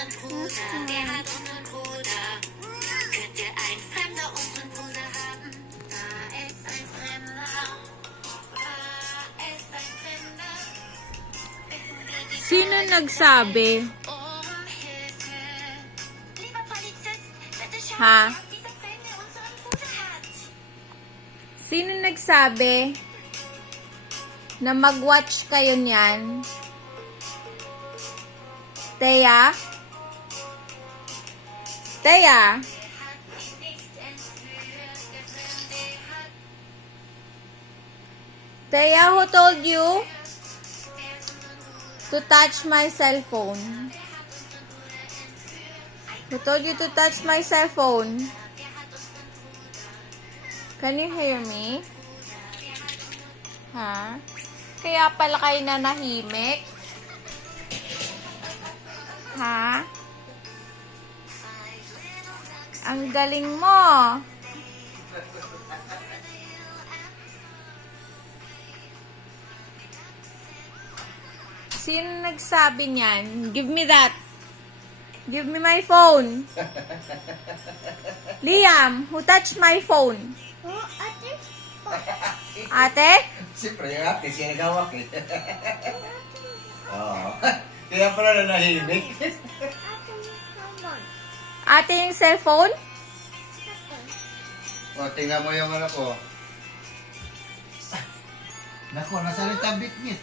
unseren Bruder. Der hat unseren Bruder. Könnte ein Fremder unseren Bruder haben? Da ist ein Fremder. Da ist ein Fremder. Bitten wir die Sino nagsabi? um Hilfe. Lieber Polizist, bitte schauen Ha? Sie, ob dieser Fremde unseren Bruder hat. Sino nagsabi na mag-watch kayo niyan? Teya? Teya? Teya, who told you to touch my cell phone? Who told you to touch my cell phone? Can you hear me? Ha? Kaya pala kayo nanahimik? Ha? Ang galing mo. Sino nagsabi niyan? Give me that. Give me my phone. Liam, who touched my phone? Oh, ate. Ate? Siyempre, yung ate, siya nagawak eh. Oo. Kaya pala nanahimik. Ate, come on. Ate yung cellphone? O, tingnan mo yung ano ko. Nako, nasa rin tabit niya.